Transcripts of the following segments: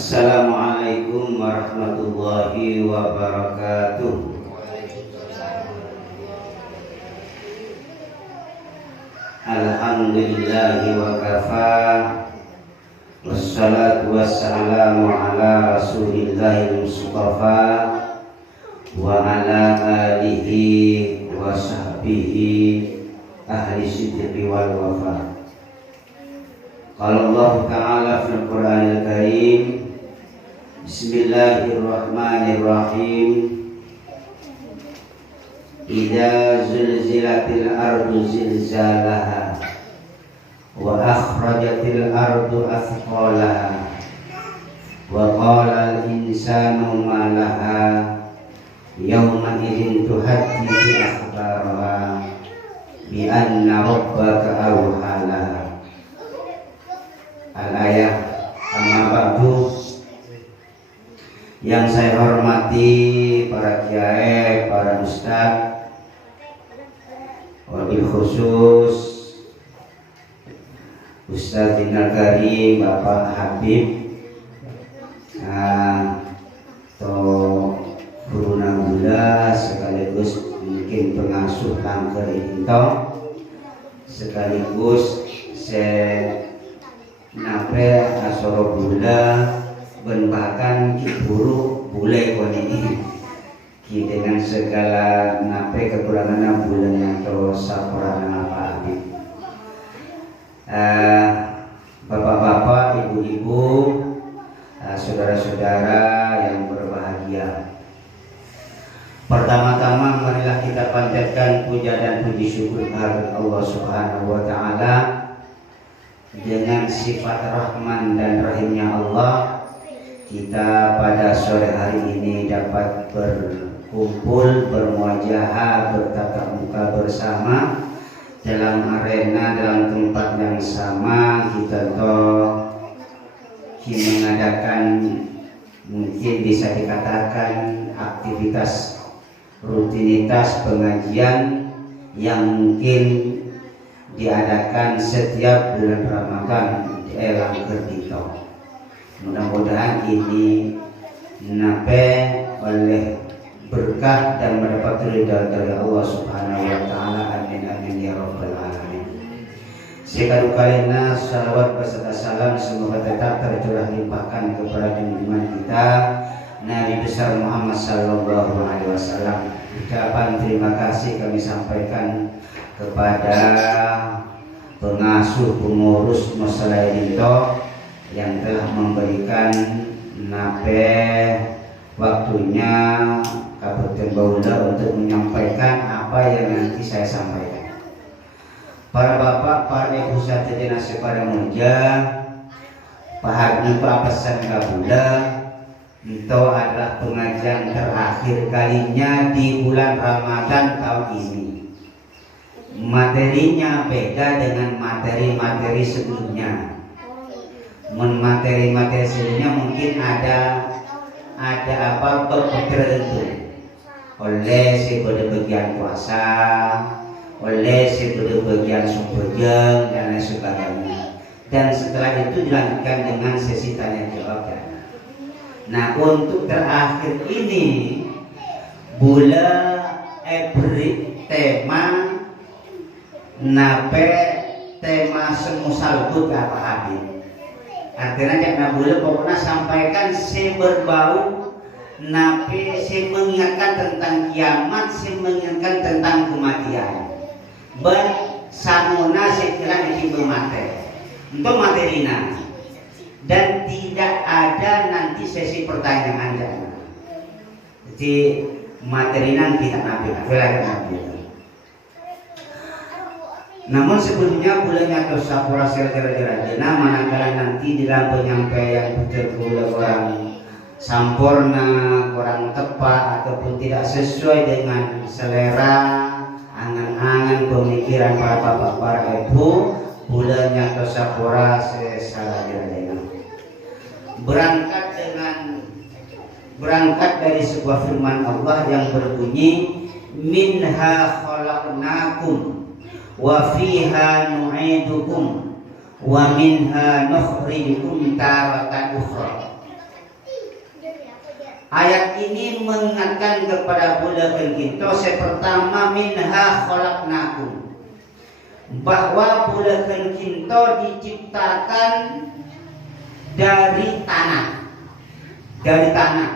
Assalamualaikum warahmatullahi wabarakatuh. Alhamdulillahi wa kafa, wassalatu wassalamu ala rasulillahi mustafa wa ala alihi wa sahbihi ahli sidqi wal wafa. Qala Allah Ta'ala fil Qur'anil Karim, Bismillahirrahmanirrahim. Idza zulzilatil ardu zilzalaha wa akhrajatil ardu athqalaha wa qala al insanu ma laha yawma idzin tuhaddithu akhbaraha bi anna rabbaka awhalaha. Al-ayah. Amma ba'du. Yang saya hormati para kiai, para ustaz, wabil khusus Ustaz Dinal Karim, Bapak Habib atau guru Nabula, sekaligus mungkin pengasuh Tangker Into, sekaligus saya Nape asoro bula ben bahkan kiburu bule koni ki dengan segala nape kekurangan bulanya atau saporan apa ini. Bapak-bapak, ibu-ibu, saudara-saudara yang berbahagia. Pertama-tama marilah kita panjatkan puja dan puji syukur kepada Allah Subhanahu wa Ta'ala. Dengan sifat Rahman dan Rahimnya Allah, kita pada sore hari ini dapat berkumpul, bermuajahah, bertatap muka bersama dalam arena, dalam tempat yang sama. Kita mengadakan, mungkin bisa dikatakan aktivitas rutinitas pengajian yang mungkin diadakan setiap bulan Ramadan di Elang Kerdito. Mudah-mudahan ini nape oleh berkah dan mendapat ridha dari Allah Subhanahu wa Ta'ala. Amin amin ya rabbal alamin. Sekali kalina salawat beserta salam semoga tetap tercurah limpahkan kepada junjungan kita Nabi besar Muhammad sallallahu alaihi wasallam. Ucapan terima kasih kami sampaikan kepada pengasuh pengurus Musala Dinto yang telah memberikan nape waktunya Kabupaten Baula untuk menyampaikan apa yang nanti saya sampaikan. Para bapak, para ibu sahaja pada mulia, Pak pesan Kabula itu adalah pengajian terakhir kalinya di bulan Ramadan tahun ini. Materinya beda dengan materi-materi sebelumnya. Materi-materi sebelumnya mungkin ada apa tertentu. Oleh si bagian puasa, oleh si bagian sumpejeng dan lain sebagainya. Dan setelah itu dilanjutkan dengan sesi tanya jawab. Nah, untuk terakhir ini bulan April tema nape tema semusalbut apa habib. Artinya jangan boleh pokoknya sampaikan si berbau nape si mengingatkan tentang kiamat, si mengingatkan tentang kematian. Bersamuna sekira itu bermateri untuk materina, dan tidak ada nanti sesi pertanyaan jangan. Jadi materina kita nabi. Namun sebelumnya bulannya atau sapura serjana manakala nanti di dalam penyampaian betul orang sampurna, kurang tepat ataupun tidak sesuai dengan selera, angan-angan pemikiran para bapak, para ibu, bulannya atau sapura serjana berangkat dari sebuah firman Allah yang berbunyi minha khalaqnakum wa fiha nu'idukum wa minha nukhrijukum taratan ukhra. Ayat ini mengingatkan kepada bulan kita pertama minha khalaqnakum, bahwa bulan kita diciptakan dari tanah. Dari tanah.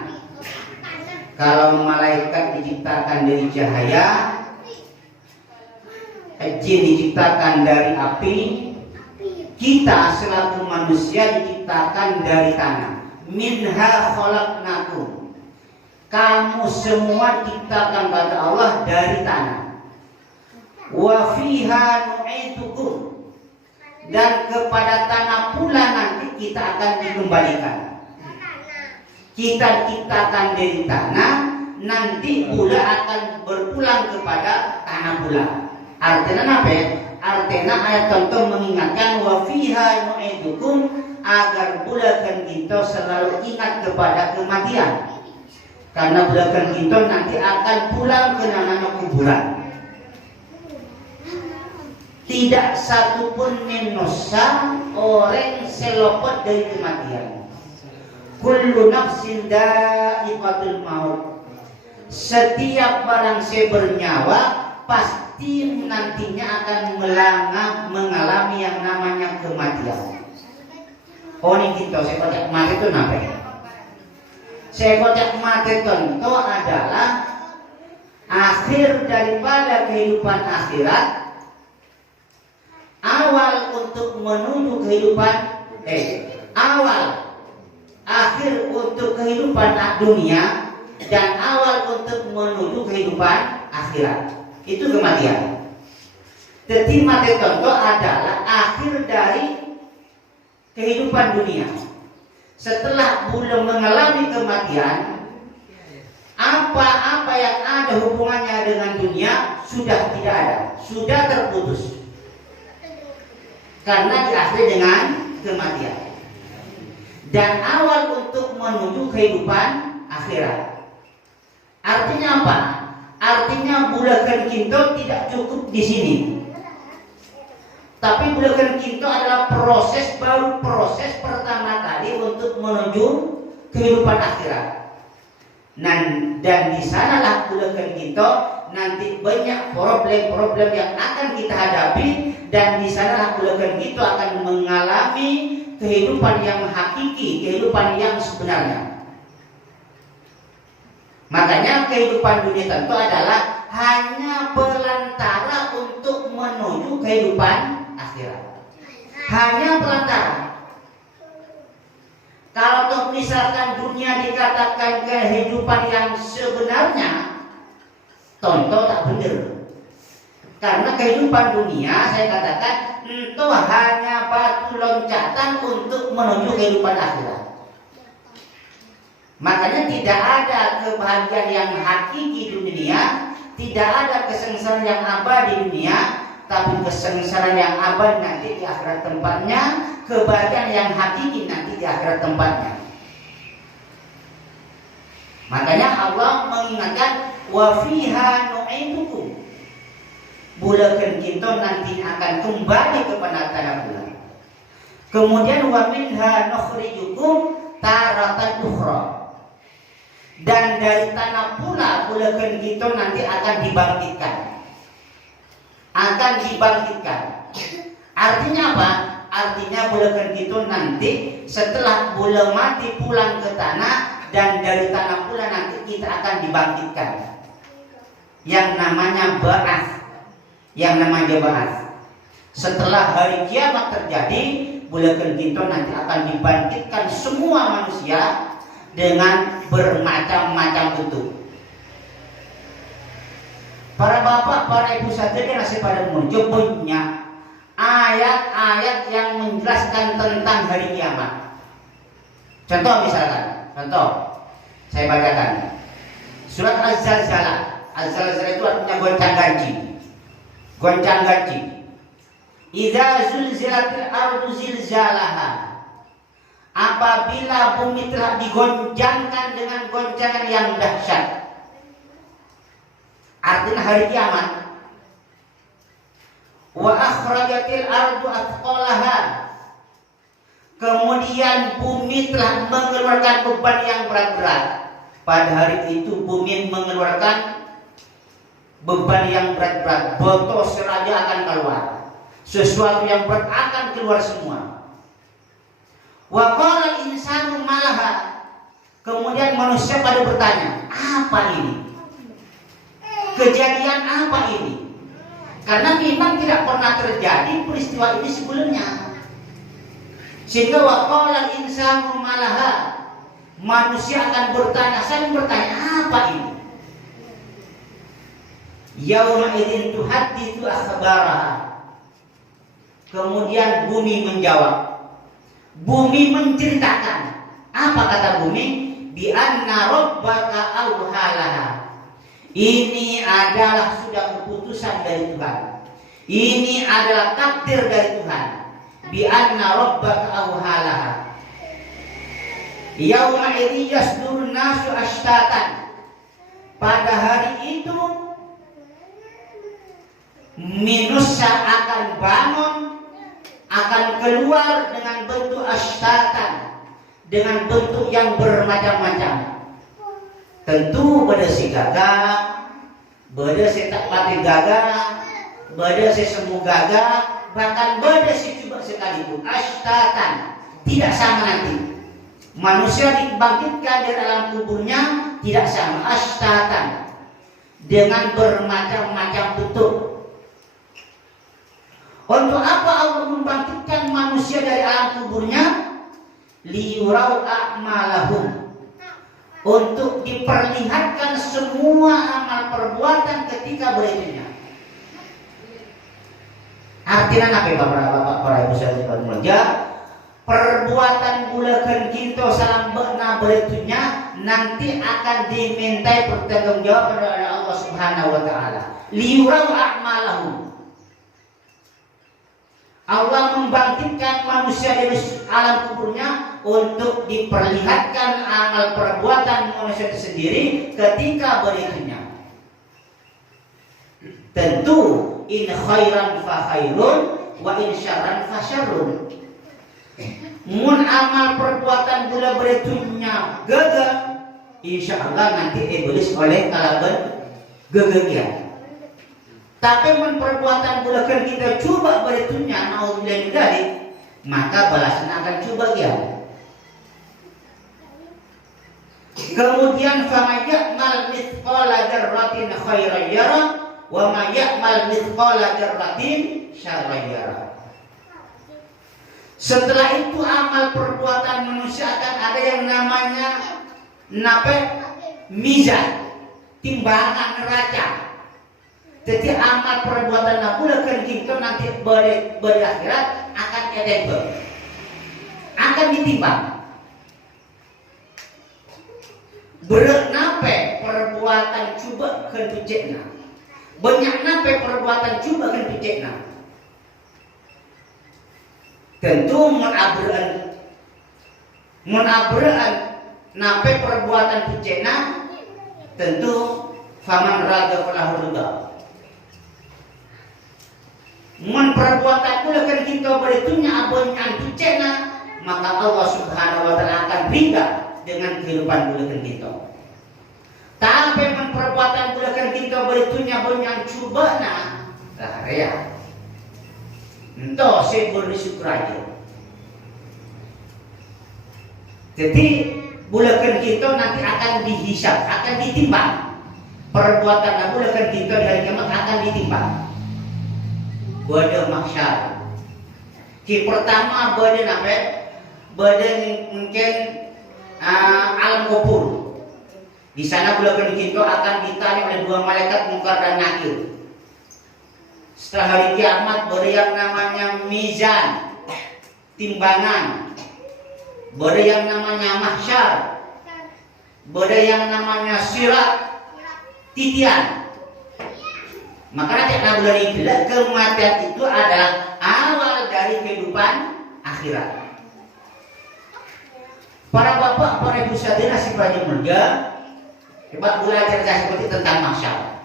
Kalau malaikat diciptakan dari cahaya, jin diciptakan dari api, kita selaku manusia diciptakan dari tanah. Minha khalaqnakum. Kamu semua diciptakan kata Allah dari tanah. Wa fiha nu'idukum. Dan kepada tanah pula nanti kita akan dikembalikan. Kita diciptakan dari tanah, nanti pula akan berpulang kepada tanah pula. Artinya apa ya? Artinya ayat contoh mengingatkan wa fiha nu'idukum, agar bulakan kita selalu ingat kepada kematian. Karena bulakan kita nanti akan pulang ke namanya kuburan. Tidak satupun manusia orang selopot dari kematian. Kullu nafsin dha'iqatul maut. Setiap barang bernyawa pasti nantinya akan mengalami yang namanya kematian. Oh ini kita sekotak mati itu apa ya? Sekotak mati tentu adalah akhir daripada kehidupan akhirat, awal untuk menuju kehidupan awal akhir untuk kehidupan dunia, dan awal untuk menuju kehidupan akhirat. Itu kematian. Jadi mati tentu adalah akhir dari kehidupan dunia. Setelah belum mengalami kematian, apa-apa yang ada hubungannya dengan dunia sudah tidak ada, sudah terputus. Karena diakhiri dengan kematian. Dan awal untuk menuju kehidupan akhirat. Artinya apa? Artinya bulakan kinto tidak cukup di sini. Tapi bulakan kinto adalah baru proses pertama kali untuk menuju kehidupan akhirat. Dan di sanalah bulakan kinto nanti banyak problem-problem yang akan kita hadapi, dan di sanalah bulakan kinto akan mengalami kehidupan yang hakiki, kehidupan yang sebenarnya. Makanya kehidupan dunia tentu adalah hanya perantara untuk menuju kehidupan akhirat. Hanya perantara. Kalau misalkan dunia dikatakan kehidupan yang sebenarnya, tentu tak benar. Karena kehidupan dunia saya katakan itu hanya batu loncatan untuk menuju kehidupan akhirat. Makanya tidak ada kebahagiaan yang hakiki di dunia, tidak ada kesengsaraan yang abadi di dunia, tapi kesengsaraan yang abadi nanti di akhirat tempatnya, kebahagiaan yang hakiki nanti di akhirat tempatnya. Makanya Allah mengingatkan wa fiha nu'idukum. Bulakan kita nanti akan kembali kepada tanah bulan. Kemudian wa minha nukhrijukum taratan ukhra. Dan dari tanah pula bulakan kita nanti akan dibangkitkan. Akan dibangkitkan. Artinya apa? Artinya bulakan kita nanti setelah bulan mati pulang ke tanah, dan dari tanah pula nanti kita akan dibangkitkan. Yang namanya ba'ats. Yang namanya ba'ats. Setelah hari kiamat terjadi, bulakan kita nanti akan dibangkitkan semua manusia dengan bermacam-macam bentuk. Para bapak, para ibu saudara masih pada muncul punya ayat-ayat yang menjelaskan tentang hari kiamat. Contoh misalkan, saya bacakan surat Az-Zalzalah. Az-Zalzalah itu artinya goncang-ganjing. Goncang-ganjing. Idza zulzilatil ardu zilzalaha. Apabila bumi telah digoncangkan dengan goncangan yang dahsyat. Artinya hari kiamat. Wa akhrajatil ardu athqalaha. Kemudian bumi telah mengeluarkan beban yang berat-berat. Pada hari itu bumi mengeluarkan beban yang berat-berat, botol seraja akan keluar, sesuatu yang berat akan keluar semua. Wa qala insanu malaha. Kemudian manusia pada bertanya, apa ini? Kejadian apa ini? Karena memang tidak pernah terjadi peristiwa ini sebelumnya. Sehingga wa qala insanu malaha. Manusia akan bertanya, saling bertanya, apa ini? Yauma idzin tuhadditsu akhbaraha. Kemudian bumi menjawab. Bumi menceritakan. Apa kata bumi? Bi anna rabbaka awhalaha. Ini adalah sudah keputusan dari Tuhan. Ini adalah takdir dari Tuhan. Bi anna rabbaka awhalaha. Yauma idzin yasdurun nasu ashtatan. Pada hari itu manusia akan bangun, akan keluar dengan bentuk ashtatan, dengan bentuk yang bermacam-macam. Tentu beda si gagah, beda si tak pati gagah, beda si semu gagah, bahkan beda si coba sekalipun. Ashtatan, tidak sama nanti. Manusia dibangkitkan dari alam kuburnya tidak sama. Ashtatan, dengan bermacam-macam bentuk. Untuk apa Allah membangkitkan manusia dari alam kuburnya? Liyurau a'malahum. Untuk diperlihatkan semua amal perbuatan ketika berikutnya. Artinya apa Bapak para Ibu saudara mulia? Perbuatan bulakan kita salam bekna berikutnya nanti akan dimintai pertanggungjawaban oleh Allah Subhanahu wa taala. Liyurau a'malahum. Allah membangkitkan manusia dari alam kuburnya untuk diperlihatkan amal perbuatan manusia itu sendiri ketika berikutnya. Tentu in khairan fa khairun wa in syarran fa syarrun. Mun amal perbuatan gula berikutnya gagal, insyaallah nanti iblis oleh kalaban gagal. Tapi mun perbuatan bulakan kita coba beritunya naudzubillah dari, maka balasan akan coba dia. Kemudian fama ya'mal mithqala dzarratin khairan yara wa ma ya'mal mithqala dzarratin syarran yara. Setelah itu amal perbuatan manusia akan ada yang namanya mizan, timbangan neraca. Jadi amal perbuatan nakulakan kita nanti berakhirat akan edebel, akan ditimbang. Berat nape perbuatan cuba kentucekna, banyak nape perbuatan cuba kentucekna. Tentu munabraan nape perbuatan tucekna, tentu faman raga falahu ridha. Mun perbuatan pula kan kita beritunya abon yang tucena, maka Allah Subhanahu wa taala akan ridha dengan kehidupan pula kan kita. Tapi mun perbuatan pula kan kita beritunya abon yang cubana, lah rea. Entah saya bersyukur aja. Jadi bulakan kita nanti akan dihisab, akan ditimbang. Perbuatan bulakan kita dari kiamat akan ditimbang. Bada mahsyar. Ki pertama bada nape? Bada mungkin alam kubur. Di sana bulakan kita akan ditanya oleh dua malaikat Munkar dan Nakir. Setelah hari kiamat bada yang namanya mizan, timbangan. Bada yang namanya mahsyar. Bada yang namanya sirat, titian. Maka nanti bulan ini kematian itu adalah awal dari kehidupan akhirat. Para bapak, para ibu saudara si praja mulia, coba belajar seperti tentang mahsyar.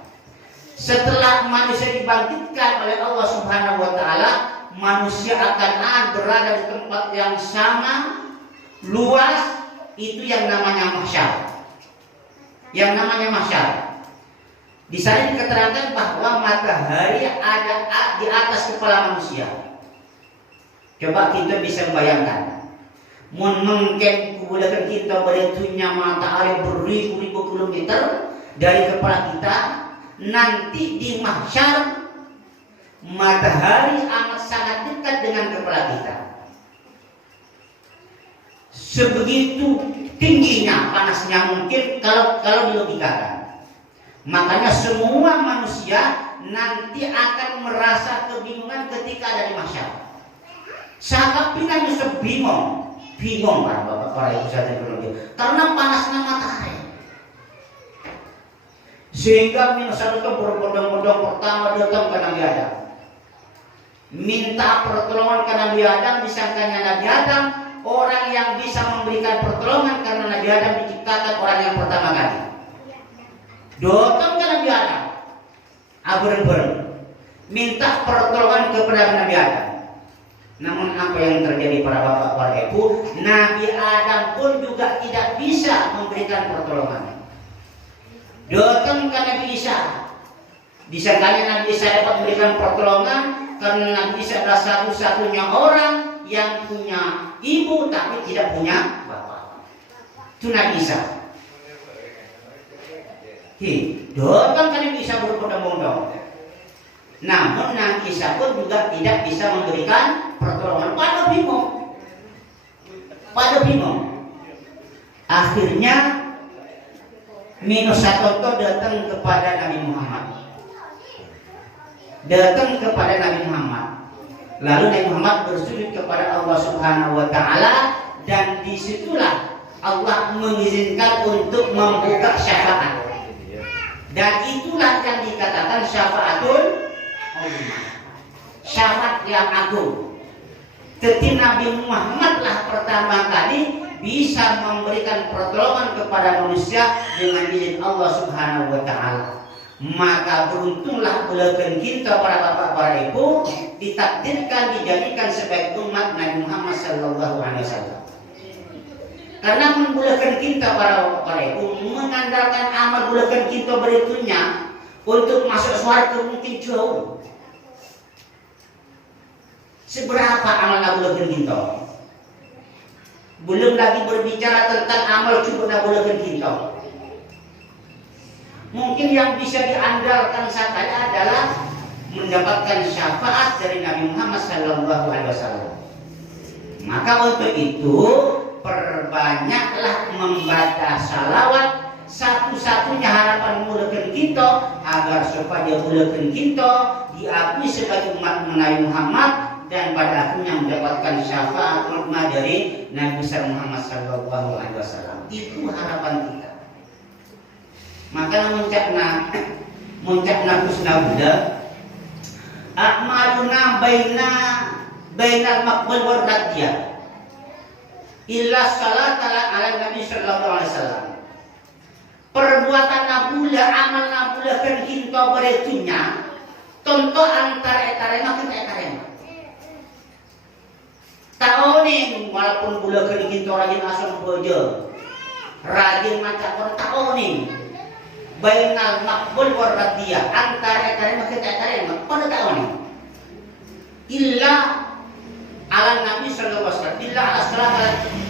Setelah manusia dibangkitkan oleh Allah Subhanahu wa taala, manusia akan berada di tempat yang sama, luas, itu yang namanya mahsyar. yang namanya mahsyar. Di sana diterangkan bahwa matahari ada di atas kepala manusia. Coba kita bisa membayangkan, mungkin kubulakan kita beritunya matahari beribu-ribu kilometer dari kepala kita. Nanti di mahsyar matahari amat sangat dekat dengan kepala kita. Sebegitu tingginya panasnya mungkin kalau dilogikakan. Makanya semua manusia nanti akan merasa kebingungan ketika ada di mahsyar. Sangat bingung para ibu saya teknologi karena panasnya matahari. Sehingga manusia itu berbondong-bondong pertama datang ke Nabi Adam, minta pertolongan ke Nabi Adam. Disangkanya Nabi Adam orang yang bisa memberikan pertolongan karena Nabi Adam diciptakan orang yang pertama kali. Datang ke Nabi Adam, bareng-bareng minta pertolongan kepada Nabi Adam. Namun apa yang terjadi para bapak, para ibu, Nabi Adam pun juga tidak bisa memberikan pertolongan. Datang ke Nabi Isa, disangkanya Nabi Isa dapat memberikan pertolongan karena Nabi Isa adalah satu-satunya orang yang punya ibu tapi tidak punya bapak. Itu Nabi Isa. Datang ke Nabi Isa berbondong-bondong. Namun Nabi Isa pun juga tidak bisa memberikan pertolongan. Pada bingung. Akhirnya Minusa Toto datang kepada Nabi Muhammad. Lalu Nabi Muhammad bersujud kepada Allah Subhanahu wa Ta'ala, dan disitulah Allah mengizinkan untuk membuka syafaat. Dan itulah yang dikatakan syafaatul uzma, syafaat yang agung. Jadi Nabi Muhammad lah pertama kali bisa memberikan pertolongan kepada manusia dengan izin Allah Subhanahu wa Ta'ala. Maka beruntunglah belakan kita para bapak, para ibu, ditakdirkan dijadikan sebagai umat Nabi Muhammad sallallahu alaihi wasallam. Karena membulakan kita para bapak, para ibu, mengandalkan amal bulakan kita beritunya untuk masuk surga mungkin jauh. Seberapa amal bulakan kita? Belum lagi berbicara tentang amal cukup bulakan kita. Mungkin yang bisa diandalkan saja adalah mendapatkan syafaat dari Nabi Muhammad SAW. Maka untuk itu perbanyaklah membaca salawat, satu-satunya harapan mulakan kita agar supaya mulakan kita diakui sebagai umat Nabi Muhammad dan pada akhirnya mendapatkan syafaat uzma dari Nabi besar Muhammad SAW. Itu harapan kita. Maka muncakna husnabda a'maluna bainal maqbul wal radiyah illa salat ala Nabi sallallahu alaihi wasallam. Perbuatan nabula, amal nabula kan kita beritunya contoh antara etarema kita etarema. Taoning walaupun bula kan kita rajin asam bojo, rajin maca Quran taoning. Bainal maqbul war radiyah, antara etarema kita etarema pada taoning. Illa ala Nabi sallallahu alaihi wasallam,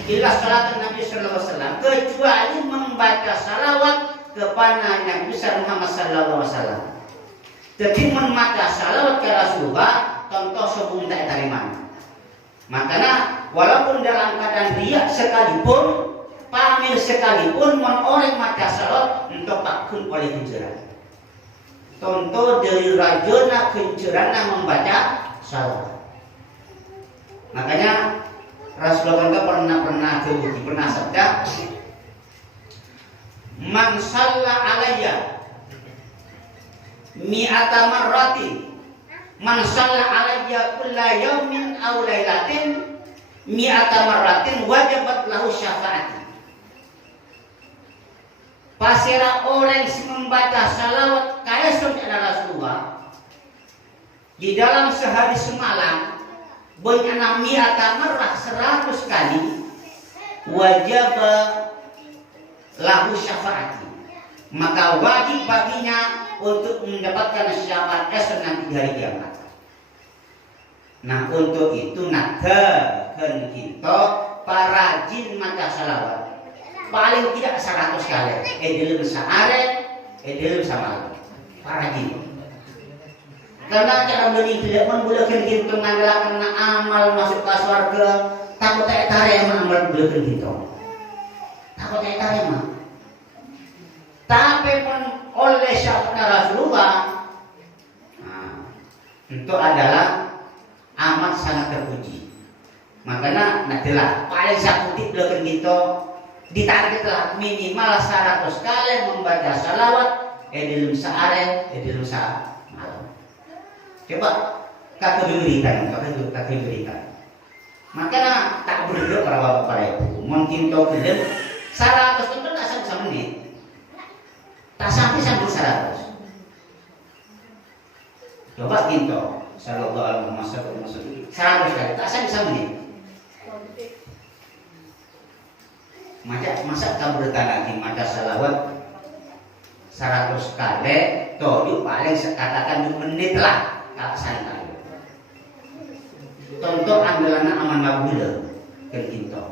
illa salat Nabi sallallahu alaihi wasallam, kecuali membaca salawat kepada Nabi Muhammad sallallahu alaihi wasallam. Jadi membaca salawat ke Rasulullah contoh sebelum tak terima. Makanya walaupun dalam keadaan riak sekalipun, pamer sekalipun, orang maca salawat untuk pakun oleh kenceran. Contoh dari rajona kenceran membaca salawat. Makanya Rasulullah pernah sabda, man shalla alayya mi'ata marratin, man shalla alayya kulla yawmin aw lailatin mi'ata marratin wajabat lahu syafaati. Pasira orang yang membaca salawat kaya sabda Rasulullah di dalam sehari semalam benyana mi'ata marrah 100 kali, wajib lahu syafaati, maka wajib baginya untuk mendapatkan syafaat esok nanti di hari kiamat. Nah untuk itu nadakan kita para jin maca salawat paling tidak 100 kali dalam sehari dalam semalam para jin. Karena cara beli tidak membulakan kita mengandalkan amal masuk ke surga, takut tak tarik yang amal bulakan kita. Takut tak tarik mah. Tapi pun oleh syafaat Rasulullah, itu adalah amat sangat terpuji. Makanya nadilah paling sakuti belakan kita ditargetlah minimal 100 kali membaca salawat dalam sehari dalam semalam. Coba kakak berikan. Makanya tak berdoa para bapak para ibu. Mungkin tahu belum 100 itu tak sampai menit. Tak sampai 100. Coba kita sallallahu alaihi wasallam 100 kali tak sampai menit. Masa kamu berkata maca salawat 100 kali, toh paling katakan 2 menit lah. Tak santai. Contoh ambilannya aman mabula kita.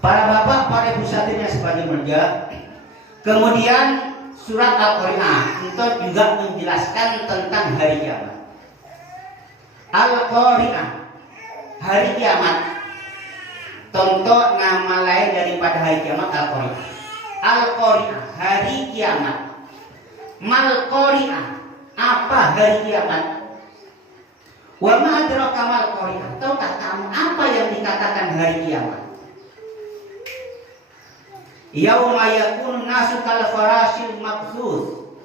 Para bapak, para ibu sahabatnya sebagai merja. Kemudian surat Al-Qari'ah itu juga menjelaskan tentang hari kiamat. Al-Qari'ah, hari kiamat. Contoh nama lain daripada hari kiamat Al-Qari'ah. Al-Qari'ah, hari kiamat. Mal-Qari'ah, apa hari kiamat? Wa ma adraka mal qari'ah. Tahukah kamu apa yang dikatakan hari kiamat? Yauma yakunu nasu kal farasil mabthus.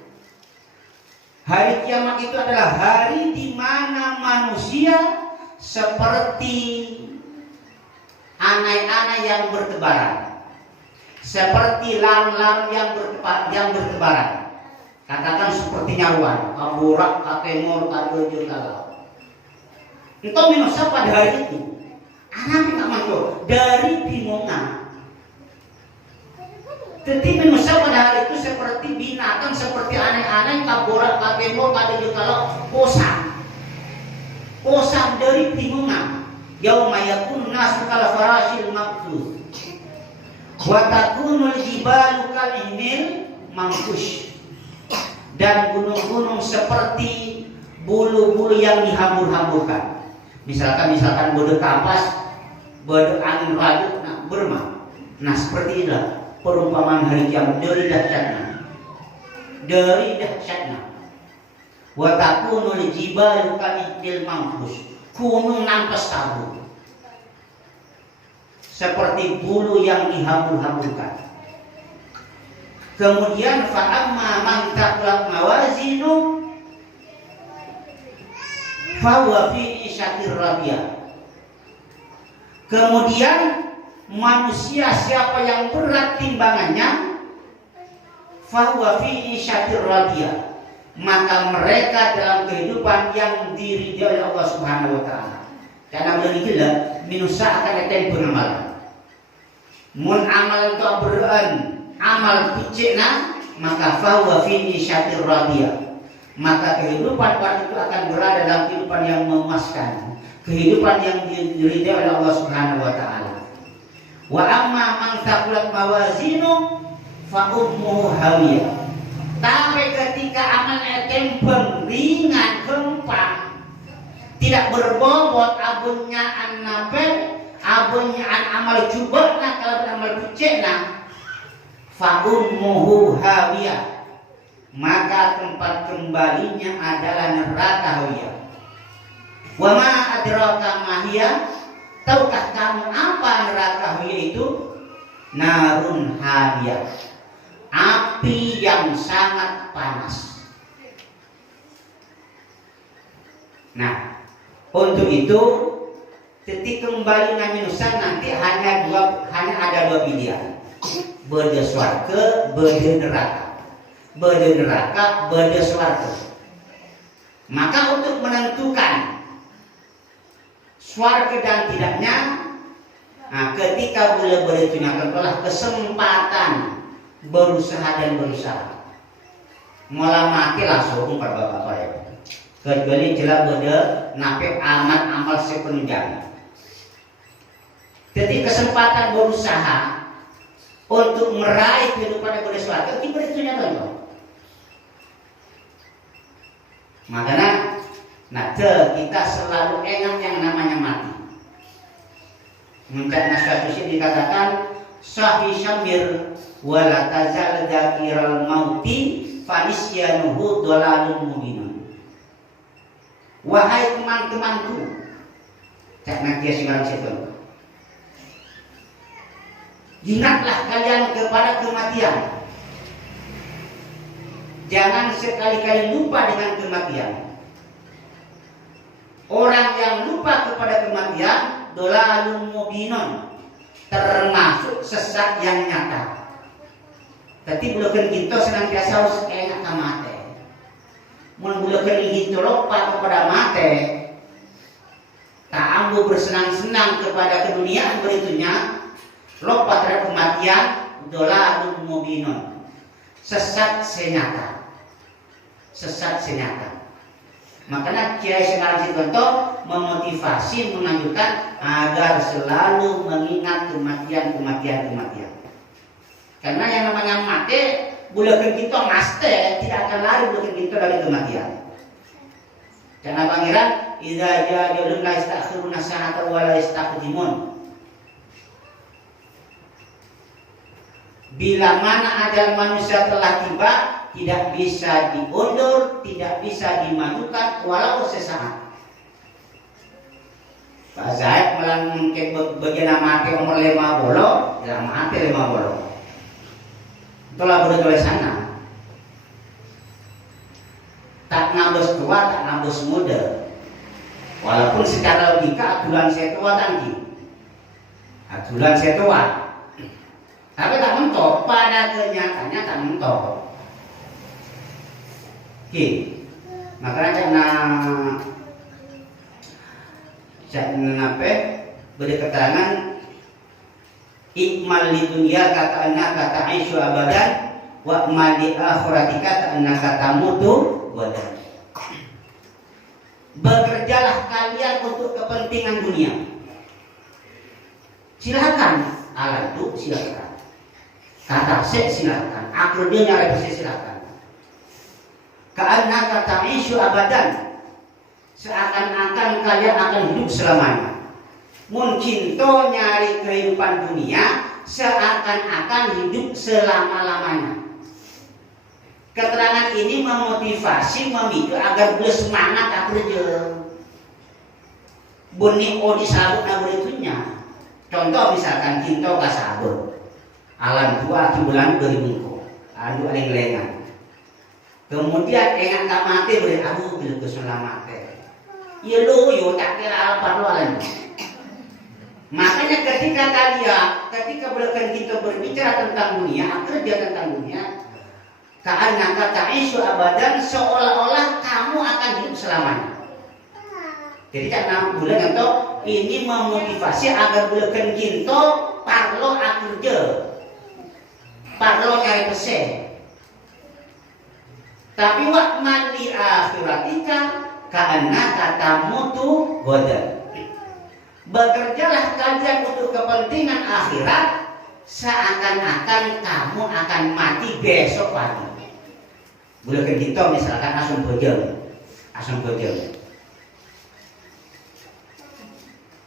Hari kiamat itu adalah hari di mana manusia seperti anai-anai yang bertebaran. Seperti lam-lam yang bertebaran. Katakan seperti nyaruan, kaburak, kakemur, kadojo, kalau. Engkau minusa pada hari itu. Anak tak masuk dari bimongan. Tetapi minusa pada hari itu seperti binatang, seperti aneh-aneh, kaburak, kakemur, kadojo, kalau posang. Posang dari bimongan. Yauma yakun nasu kal farasil mabthus. Wa takunul jibalu kal ihmil manfush. Dan gunung-gunung seperti bulu-bulu yang dihambur-hamburkan. Misalkan bodoh kapas, bodoh angin rajut, nah berma. Nah seperti inilah perumpamaan hari kiamat dari dahsyatnya. Wa takunul jibalu kalidil manfus. Gunung nampas tabu. Seperti bulu yang dihambur-hamburkan. Kemudian fa'amma man taqlat mawazinu fahuwa fi isyatir rabia. Kemudian manusia siapa yang berat timbangannya fahuwa fi isyatir rabia, maka mereka dalam kehidupan yang diridhai oleh Allah Subhanahu wa taala. Karena beliau minusa akan datang pengamal. Mun amal itu beran amal picikna maka fahuwa fi isyatir rabia, maka kehidupan pada itu akan berada dalam kehidupan yang memuaskan, kehidupan yang diridhai oleh Allah Subhanahu wa taala. Wa amma man thaqulat mawazinu fa ummuhu hawiyah. Tapi ketika amal etempeng ringan gampang, tidak berbobot abunnya an nape, abunnya an amal jubahna kalau amal picikna fa ummuhu hawiyah, maka tempat kembalinya adalah neraka hawiyah. Wa ma adraka ma hiya, tahukah kamu apa neraka hawiyah itu? Narun hawiyah, api yang sangat panas. Nah, untuk itu ketika kembali Nabi Nusa nanti hanya ada dua pilihan. Beda swarga, beda neraka. Beda neraka, beda swarga. Maka untuk menentukan swarga dan tidaknya, nah ketika boleh tunjukkan telah kesempatan berusaha dan berusaha. Malah mati langsung pada bapak ya. Kecuali jelas beda nape amat amal sepenunjang. Jadi kesempatan berusaha untuk meraih kehidupan yang bersuara itu beritunya contoh. Makanya kita selalu ingat yang namanya mati. Mencari suatu sih dikatakan sahih syamir wala tazal dzakiral mauti fanisyanuhu dhalalun mubinun. Wahai teman-temanku, cak nakia singarang seton. Ingatlah kalian kepada kematian. Jangan sekali-kali lupa dengan kematian. Orang yang lupa kepada kematian dhalalun mubinun, termasuk sesat yang nyata. Tapi bukan kita senantiasa harus ingat mati. Mun bukan kita lupa kepada mati, tak ambu bersenang-senang kepada keduniaan beritunya, lupa terhadap kematian, dhalalun mubinun, sesat senyata. Sesat senyata. Makanya Kiai Senarang Sitonto memotivasi, menganjurkan agar selalu mengingat kematian. Karena yang namanya mati, bukan kita maste tidak akan lari bukan kita dari kematian. Karena pangeran, idza jaa ajalun la yastakhiruna sa'atan wa la yastaqdimun. Bila mana ajal manusia telah tiba, tidak bisa diundur, tidak bisa dimajukan walau sesaat. Pak Zaid malah mungkin bagian mati umur 50, ya mati 50. Itulah boleh sana. Tak nambus tua, tak nambus muda. Walaupun secara logika adulan saya tua tadi. Adulan saya tua. Tapi tak mentok, pada kenyataannya tak mentok. Oke. Makanya jangan beri keterangan ikmal di dunia kata anak kata aisyu abadan wa ikmal di akhiratika kata anak kata mutu wadan. Bekerjalah kalian untuk kepentingan dunia. Silakan ala itu silakan. Kata silakan. Akhirnya revisi silakan. Karena kata aisyu abadan, seakan-akan kalian akan hidup selamanya. Mungkin to nyari kehidupan dunia seakan-akan hidup selama-lamanya. Keterangan ini memotivasi, memicu agar boleh semangat kerja. Buni odi sabut na beritunya. Contoh misalkan cinta ka sabut. Alam tua di bulan 2000. Anu aling lengan. Kemudian engan tak mati beri aku bila keselamat. Ya lo yo tak kira apa lo alam. Makanya ketika belakangan kita berbicara tentang dunia, kerja tentang dunia, ka'anna ta'ishu abadan, seolah-olah kamu akan hidup selamanya. Jadi karena bulan itu ini memotivasi agar belakangan kita parlo kerja, parlo nyari pesen. Tapi wak mandi akhiratika ka'anna katamutu godan. Bekerjalah kalian untuk kepentingan akhirat seakan-akan kamu akan mati besok pagi. Bukan kita misalkan asam bojong.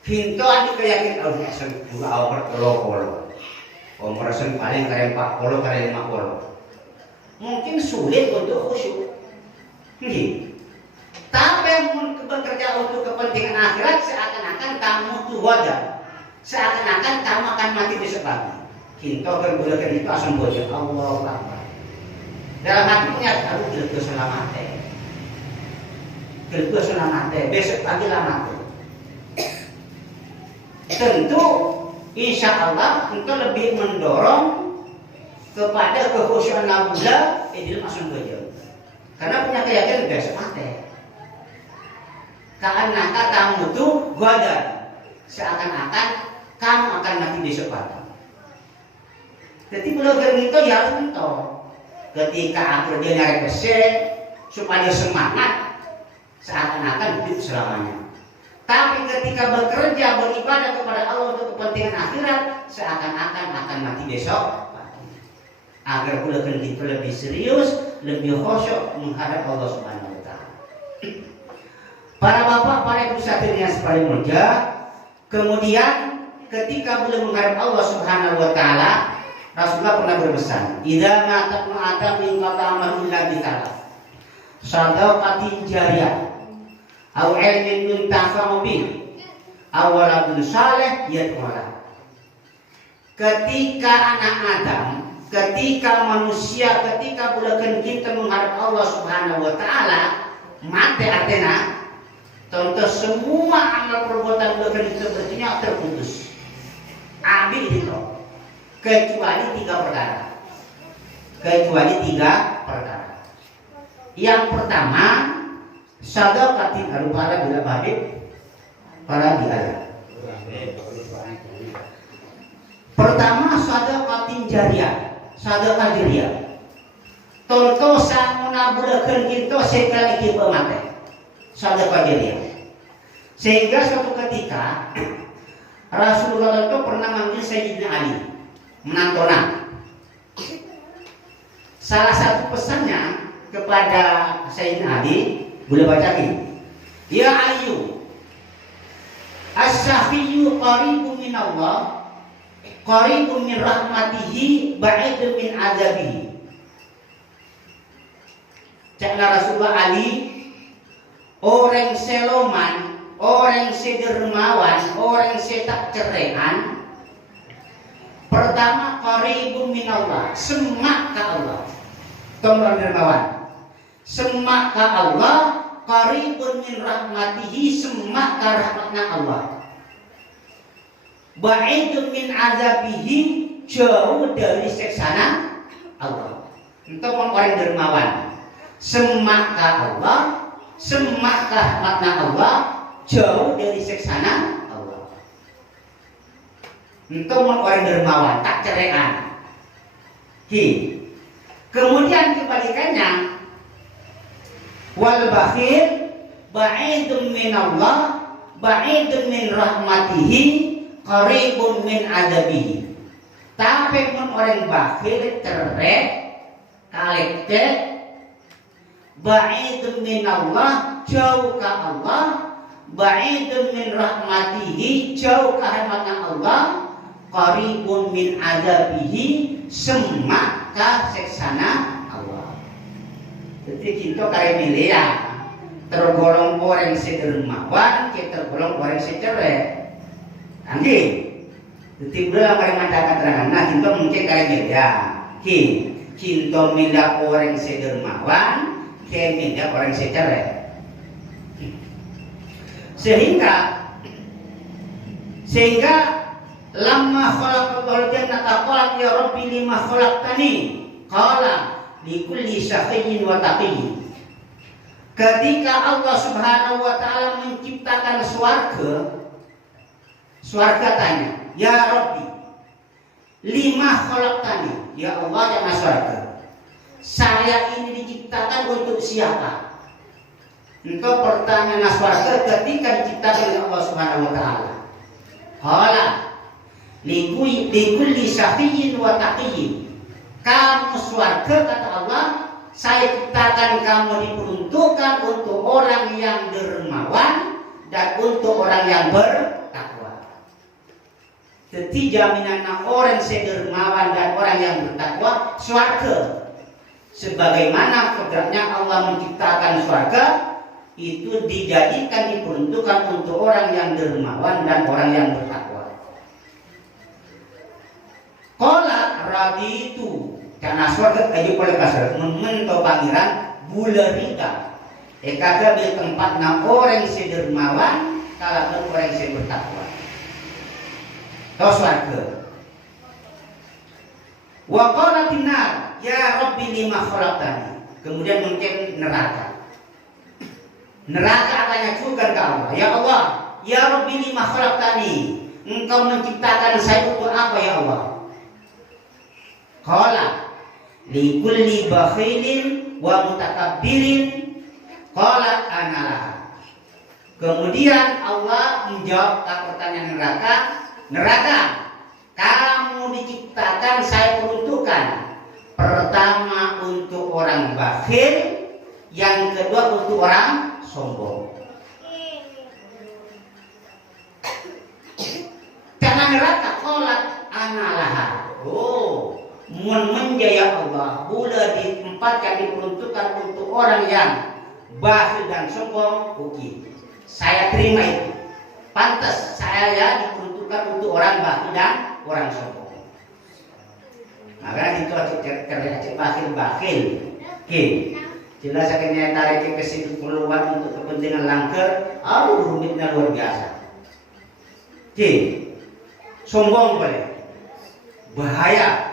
Pintu adik keyakinan asam juga awal bertolong. Kompresen paling kalian 40 kalian 50. Mungkin sulit untuk khusyuk. Tapi bekerja untuk kepentingan akhirat seakan-akan kamu tuh wajar, seakan-akan kamu akan mati besok pagi. Kita berbulan itu asam bojong Allah Akbar. Dalam hati punya aku gelap selamat, besok pagi lah mati. Tentu insya Allah kita lebih mendorong kepada kekhusyuan nabula di dalam asam bojong, karena punya keyakinan besok mati. Karena kamu tuh wajar, seakan-akan kamu akan mati besok pagi. Jadi belajar itu ya harus itu. Ketika akhir dia nyari besi supaya semangat, seakan-akan hidup selamanya. Tapi ketika bekerja beribadah kepada Allah untuk kepentingan akhirat, seakan-akan akan mati besok. Agar belajar itu lebih serius, lebih khusyuk menghadap Allah Subhanahu Wa Taala. Para bapak, para ibu sekalian yang paling mulia, kemudian ketika beliau menghadap Allah Subhanahu Wa Taala, Rasulullah pernah berpesan, "Idza mata Adam min qata'amahu illa bitalah, sadaqatin jariyah, aw ilmin yuntafa'u bih, aw waladun saleh yad'ulah." Ketika anak Adam, ketika manusia, ketika bulan kita menghadap Allah Subhanahu Wa Taala, mati artinya, contoh semua amal perbuatan bulan kita berarti terputus. Ambil itu. Kecuali tiga perkara. Yang pertama, sadaqatin arupala bila babib para diada. Pertama, sadaqatin jariyah, sadaqah jariyah. Contoh samuna budakeun kitu sekali kieu mate. Sadaqah jariyah. Sehingga suatu ketika Rasulullah itu pernah manggil Sayyidina Ali menantona. Salah satu pesannya kepada Sayyidina Ali, boleh baca ini. Ya Aliyu, as-safiyyu qaribun min Allah, qaribun min rahmatihi, ba'idun min azabihi. Cakna Rasulullah Ali, orang seloman, orang sedermawan, orang setak cerehan. Pertama, qaribun minallah, semak ke Allah. Tolong dermawan. Semak ke Allah, qaribun min rahmatihi, semak ke rahmatnya Allah. Ba'idun min azabihi, jauh dari siksaan Allah. Untuk orang dermawan. Semak ke Allah, semak ke rahmatnya Allah, jauh dari siksaan untuk orang dermawan, tak cerean. Kemudian kebalikannya, wal bakhil ba'idun min Allah, ba'idun min rahmatihi, qaribun min adabihi. Tapi orang bakhil cerek, kalekte, ba'idun min Allah, jauh ke Allah, ba'idun min rahmatihi, jauh ke rahmatnya Allah, qaribun min azabihi, semak ka seksana Allah. Jadi kita kaya milih ya, tergolong orang sedermawan, kita tergolong orang secerek. Nanti, jadi belum kaya mengatakan terangan. Nah, kita mungkin kaya milih ya, kita milih orang sedermawan, kita milih orang secerek. Sehingga lamma khalaqal jannata qala ya rabbi lima khalaqtani qala likulli syaqiyyin wa taqiyyin. Ketika Allah Subhanahu wa taala menciptakan swarga tanya, ya Rabbi, lima khalaqtani, ya Allah yang swarga. Saya ini diciptakan untuk siapa? Untuk pertanyaan swarga ketika diciptakan oleh Allah Subhanahu wa taala. Qala likulli syaqiyyin wa taqiyyin. Kamu swarga, kata Allah, saya ciptakan kamu diperuntukkan untuk orang yang dermawan dan untuk orang yang bertakwa. Jadi jaminan orang sedermawan dan orang yang bertakwa swarga. Sebagaimana kodratnya Allah menciptakan swarga, itu dijadikan diperuntukkan untuk orang yang dermawan dan orang yang bertakwa. Qala raditu, karena swarga aja boleh kasar memento pangeran bulerita. Kata di tempatnya orang sedermawan, kalau orang yang bertakwa. Tahu swarga. Wa qala binar, ya Rabbi lima khalaqtani. Kemudian mungkin neraka. Neraka akannya juga ke Allah. Ya Allah, ya Rabbi lima khalaqtani. Engkau menciptakan saya untuk apa ya Allah? Qala likulli bakhilin wa mutakabbirin qala analah. Kemudian Allah menjawab pertanyaan neraka, kamu diciptakan, saya peruntukkan. Pertama untuk orang bakhil, yang kedua untuk orang sombong. Karena neraka kolak analah. Oh, menjaya Allah boleh ditempatkan, diperuntukkan untuk orang yang bakhil dan sombong. Oke, saya terima itu. Pantas saya diperuntukkan untuk orang bakhil dan orang sombong. Maka itu terlihat bakhil. Oke, jelas akhirnya tarik kesimpulan untuk kepentingan langgar. Rumitnya luar biasa. Oke, sombong boleh, bahaya.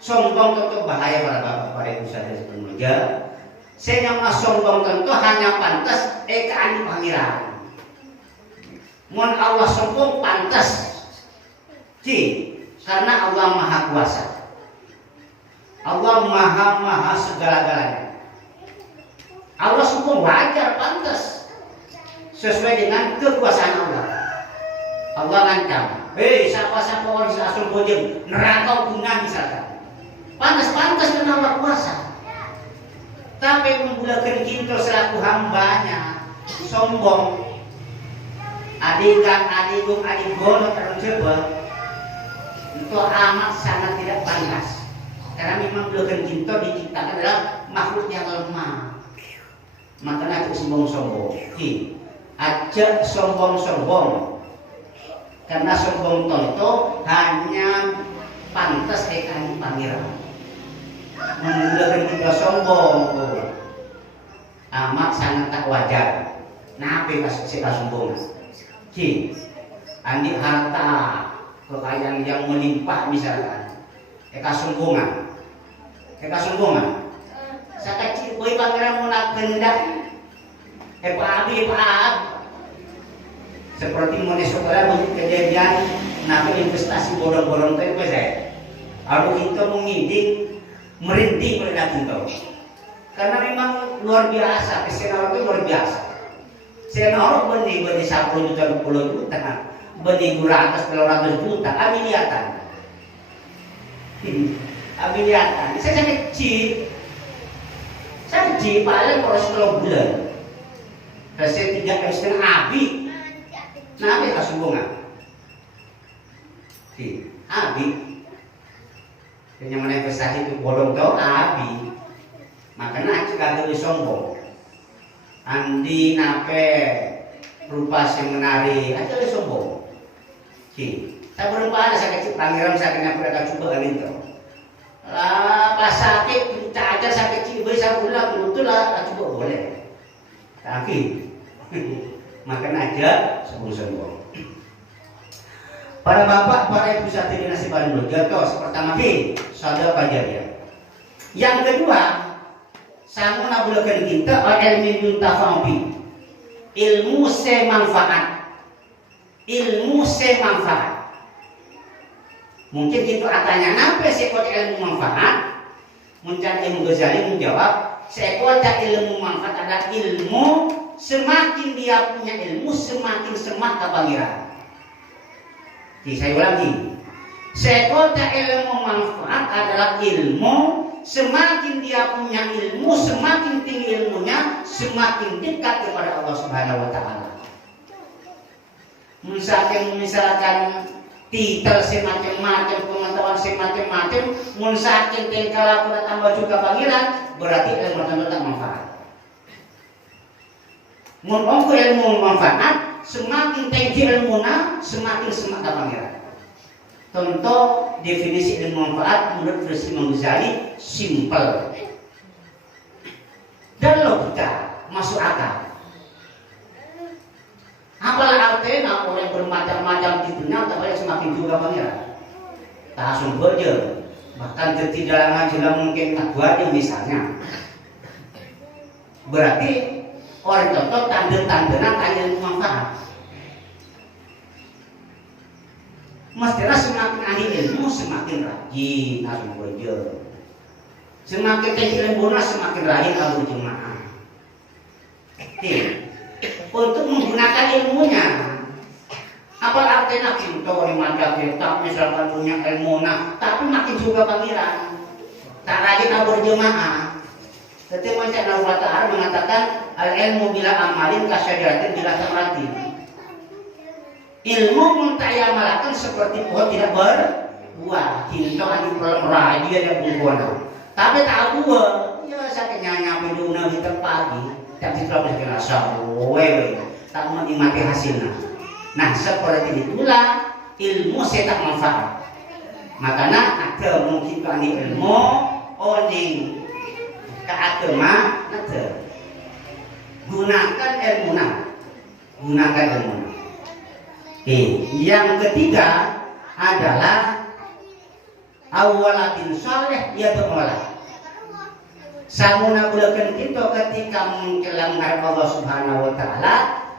Sombong tentu bahaya para bapak, para ibu saudara sepenuhnya. Saya yang sombong tentu hanya pantas keani pangeran. Mun Allah sombong pantas, karena Allah maha kuasa. Allah maha segala-galanya. Allah sombong wajar, pantas, sesuai dengan kekuasaan Allah. Allah ngancam, siapa orang asal bojeng neraka guna misalkan. Pantas karena Allah kuasa. Tapi membulakan kita selaku hambanya sombong. Adik gono tercoba itu amat sangat tidak pantas. Karena memang bulakan kita diciptakan adalah makhluk yang lemah. Makanya aku sombong-sombong. Ajak sombong-sombong. Karena sombong tonto hanya pantas kekan pangeran. Menggunakan kita sombong, amat sangat tak wajar. Nape kasih sombong? Andi harta kekayaan yang melimpah misalkan, kesombongan. Saya kecil boy pangeran mau nak kendak, Pak seperti mulai sekolah begitu kejadian nabi investasi borong-borong itu saya. Aku itu mengiding merinding pada kita. Karena memang luar biasa, kesenor itu luar biasa. Senor benih 10 juta 20 juta, benih 200 juta, Abi lihatan. Saya kecil paling kalau 10 bulan. Saya 3,5 abi. Nabi kesombongan. Abi. Yang mana investasi itu bolong tau abi. Makanya juga lebih sombong. Andi nape rupa yang menari aja lebih sombong. Saya berupa ada saya kecil pangeran saya kena pada coba itu. Lah pas sakit kita ajar saya kecil bisa pulang betul lah coba boleh. Tapi makan aja sombong-sombong. Para bapak, para ibu saudari nasi paling bergatos. Pertama saudara pajarnya. Yang kedua, sama nabulakan kita ilmu yuntafa'u. Ilmu semanfaat. Mungkin itu katanya apa sekot ilmu manfaat? Mencari Imam Ghazali menjawab, sekot ilmu manfaat adalah ilmu semakin dia punya ilmu semakin semak kepangiran. Saya ulangi, sekota ilmu manfaat adalah ilmu semakin dia punya ilmu semakin tinggi ilmunya semakin dekat kepada Allah Subhanahu Wa Taala. Misalkan titel semacam-macam pengetahuan semacam-macam, misalkan tingkah laku tambah juga pangiran berarti ilmu tak manfaat. Mengongko ilmu manfaat, semakin tinggi ilmunya, semakin semak pangeran. Contoh definisi ilmu manfaat menurut Imam Ghazali simple dan logika, masuk akal. Apalah artinya orang bermacam-macam di dunia, tapi semakin juga pangeran. Tak sumber je, bahkan ketidaklangan jelas mungkin tak buat misalnya. Berarti orang contoh tanda-tandanya kaya ilmu manfaat. Mestinya semakin ahli ilmu semakin rajin ahli bekerja. Semakin tinggi ilmunya semakin rajin ahli jemaah. Oke. Untuk menggunakan ilmunya. Apa artinya pintu di mata kita misalkan punya ilmu tapi makin juga pangeran. Tak rajin ahli berjemaah. Ketika Allah Ta'ala mengatakan al-ilmu bila amalin kasyajaratin bila samaratin. Ilmu muntayamalakan seperti pohon tidak berbuah. Cinta adi pelan rajin yang berbuah. Tapi tak buah. Ya sakitnya nyampe dunia di pagi. Tapi tidak bisa rasa wewe. Tak menikmati hasilnya. Nah seperti itulah ilmu saya tak manfaat. Makanya ada mungkin kan ilmu oning keagama ada. Gunakan ilmu gunakan ilmu. Oke, yang ketiga adalah awalatin soleh ya bermola. Samuna bulakan kita ketika menjelang Allah Subhanahu Wa Taala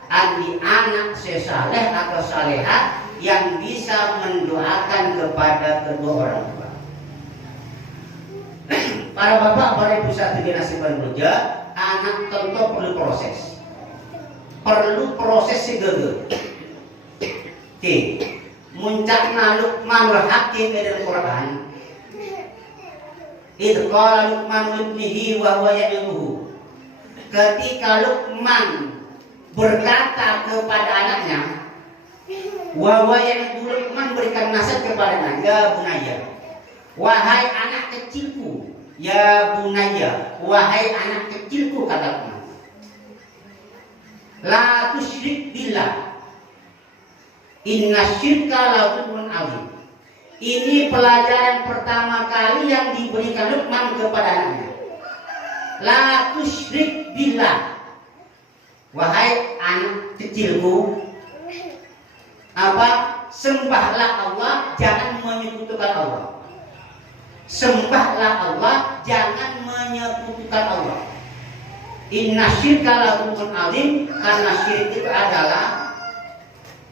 andi anak sesaleh atau salehah yang bisa mendoakan kepada kedua orang tua. Para bapak, para ibu satu generasi bekerja, anak tentu perlu proses segede. Oke, muncakna Luqmanul Hakim dari Quran. Itu qala Luqman libnihi wa huwa ya'idhuhu. Ketika Luqman berkata kepada anaknya, wa huwa ya'idhu, Luqman berikan nasihat kepadanya, ya bunayya, wahai anak kecilku, ya bunayya, wahai anak kecilku, kata Luqman, la tusyrik billah. Inna syirka la zulmun azim. Ini pelajaran pertama kali yang diberikan Luqman kepada anaknya. La tusyrik billah. Wahai anak kecilku, sembahlah Allah, jangan menyekutukan Allah. Sembahlah Allah, jangan menyekutukan Allah. Inna syirka la zulmun azim, karena syirik itu adalah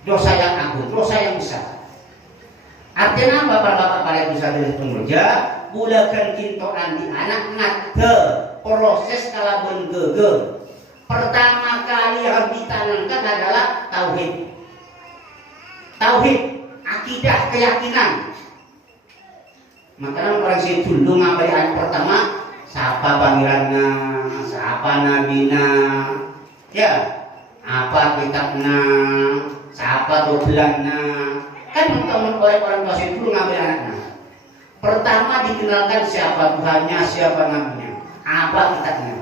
dosa yang agung, dosa yang besar. Artinya bapak-bapak para ibu sadari pemuja, bulakan kintoan di anak ngade proses kala benggege. Pertama kali yang ditanamkan adalah tauhid. Tauhid, akidah, keyakinan. Makanya orang sih dulu ngabari anak pertama, siapa panggilannya, siapa nabina, ya, apa kitabnya, siapa doblannya. Kan teman orang tua itu dulu ngambil anaknya. Pertama dikenalkan siapa Tuhannya, siapa nabinya, apa kitabnya.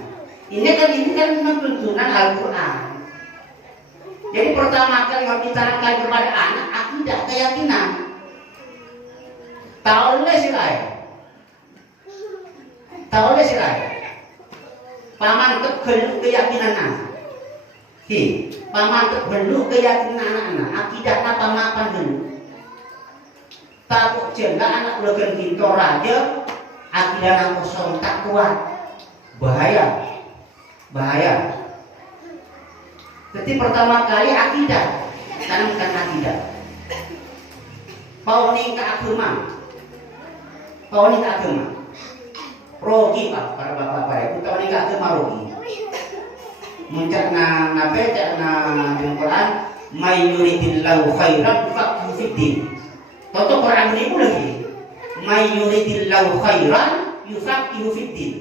Ini kan memang tuntunan Al-Quran. Jadi pertama kali harus ditanamkan kepada anak akidah, keyakinan. Tahu silai. Paman kebelu keyakinan anak. Paman kebelu keyakinan anak. Akidahnya pamapan dulu. Takut jengga anak ulegan kinto raja, akidah kosong tak kuat, bahaya. Jadi pertama kali akidah, tanamkan akidah. Pauning ke agama, rogi pak para bapak para ibu, pauning ke agama rogi. Muncak na baca na di Quran, may yuridillahu khairan yufaqihu fiddin. Toto Quran ini pun lagi, may yuridillahu khairan yufaqihu fiddin.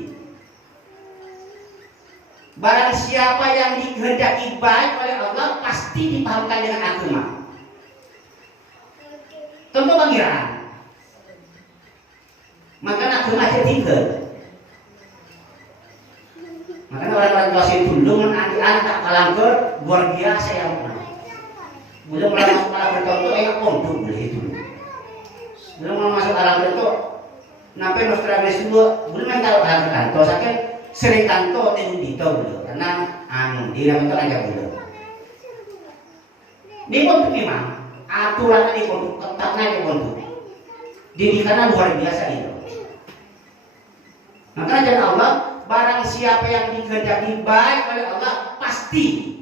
Barang siapa yang dikehendaki baik oleh Allah pasti dipahamkan dengan agama. Tentu pangeran. Maka agama aja tinggal. Makanya orang-orang tua saya dulu anak tak kalangker luar biasa yang belum masuk alam bertonton enak pondok boleh itu. Belum masuk alam bertonton, nampai Nostradamus itu belum main tahu alam bertonton. Sakit sering kanto tenun dito dulu karena dia itu aja dulu. Ini pondok memang aturan di pondok ketatnya di pondok. Didikannya luar biasa itu. Makanya jangan Allah. Barang siapa yang dikehendaki baik oleh Allah pasti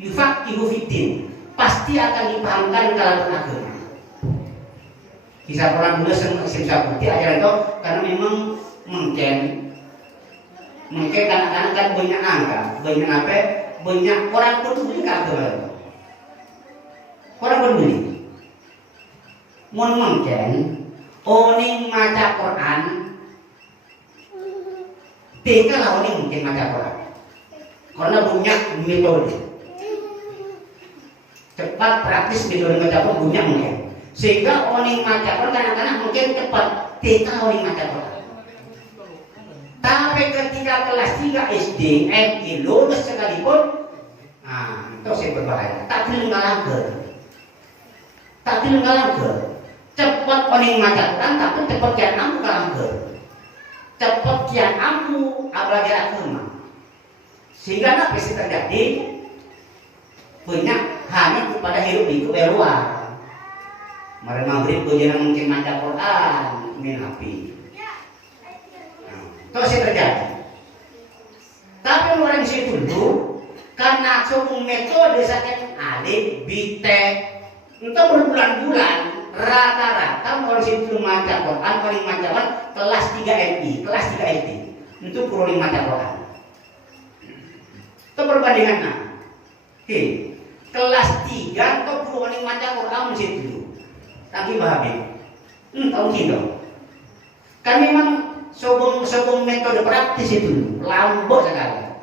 yufaqihu fiddin, pasti akan dipahamkan kalangan agama. Kisah orang dulu sim saputi ajaran itu karena memang mungkin anak-anak kan banyak angka, banyak apa? Banyak orang peduli ke agama itu. Orang peduli. Mungkin orang maca Quran, tiga lah orang mungkin maca Quran. Karena banyak metode. Cepat praktis metode maca Quran banyak mungkin. Sehingga orang maca Quran kadang-kadang mungkin cepat, tiga orang maca Quran. Tapi ketika kelas 3 SD, MI lulus sekalipun, itu saya berbahaya. Tak boleh ngalangker. Cepat orang maca Quran, tapi cepat kian ampu ngalangker. Cepat kian ampu apalagi agama. Sehingga apa yang terjadi? Banyak hanya kepada hidup luar. Mari maghrib jangan mungkin maca Quran, main HP. Itu sih terjadi. Tapi orang situ dulu karena semua metode sakit alif, bitek, itu berbulan-bulan rata-rata orang situ maca Quran paling macawan kelas 3 MI, kelas 3 SD. Itu perlu maca Quran. Itu perbandingan nah. Kelas 3 itu perlu maca Quran situ dulu. Tapi bahagia. Tahu tidak? Kan memang sebelum metode praktis itu lambok sekali.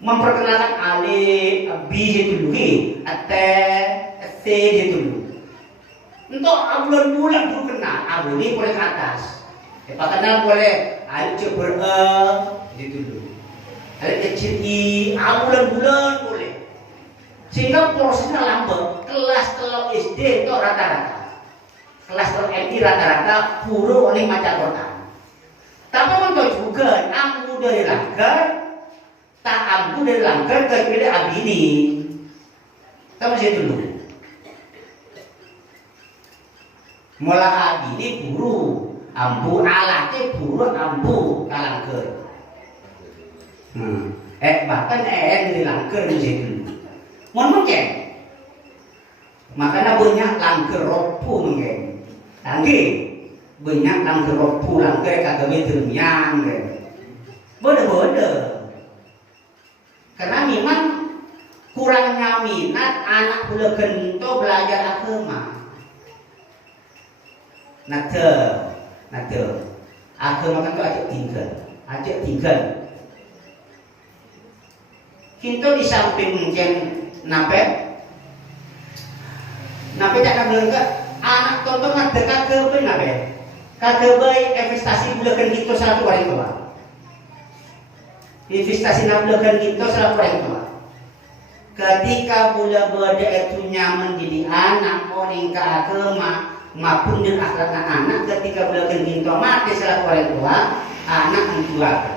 Memperkenalkan alif, bis itu dulu, t itu dulu. Untuk bulan-bulan dulu kenal, abuni boleh ke atas. Pak kenal boleh alif coba itu dulu. Alif kecil i, bulan-bulan boleh. Sehingga prosesnya lambat. Kelas telok SD itu rata-rata. Kelas telok SD rata-rata puru oleh maca Quran. Tapi untuk juga ambu dari langgar, tak ambu dari langgar kecuali abini. Kamu sih dulu. Mula abini puru, ambu alatnya puru ambu kalanggar. Bahkan di langgar sih dulu. Mungkin, makanya banyak langgar ropu mungkin. Lagi banyak langgar ropu, langgar kagak bertermian, bode-bode. Karena memang kurangnya minat anak budak gento belajar agama. Nade, agama kan itu ajak tinggal. Kita di samping mungkin Nape tak bilang ke anak tonton ada kagebe nape kagebe investasi bulakan kita 100 orang tua investasi bulakan kita 100 orang tua ketika bula beda itu nyaman jadi anak orang ke agama maupun dan akhlak anak ketika bulakan kita mati 100 orang tua anak menjualkan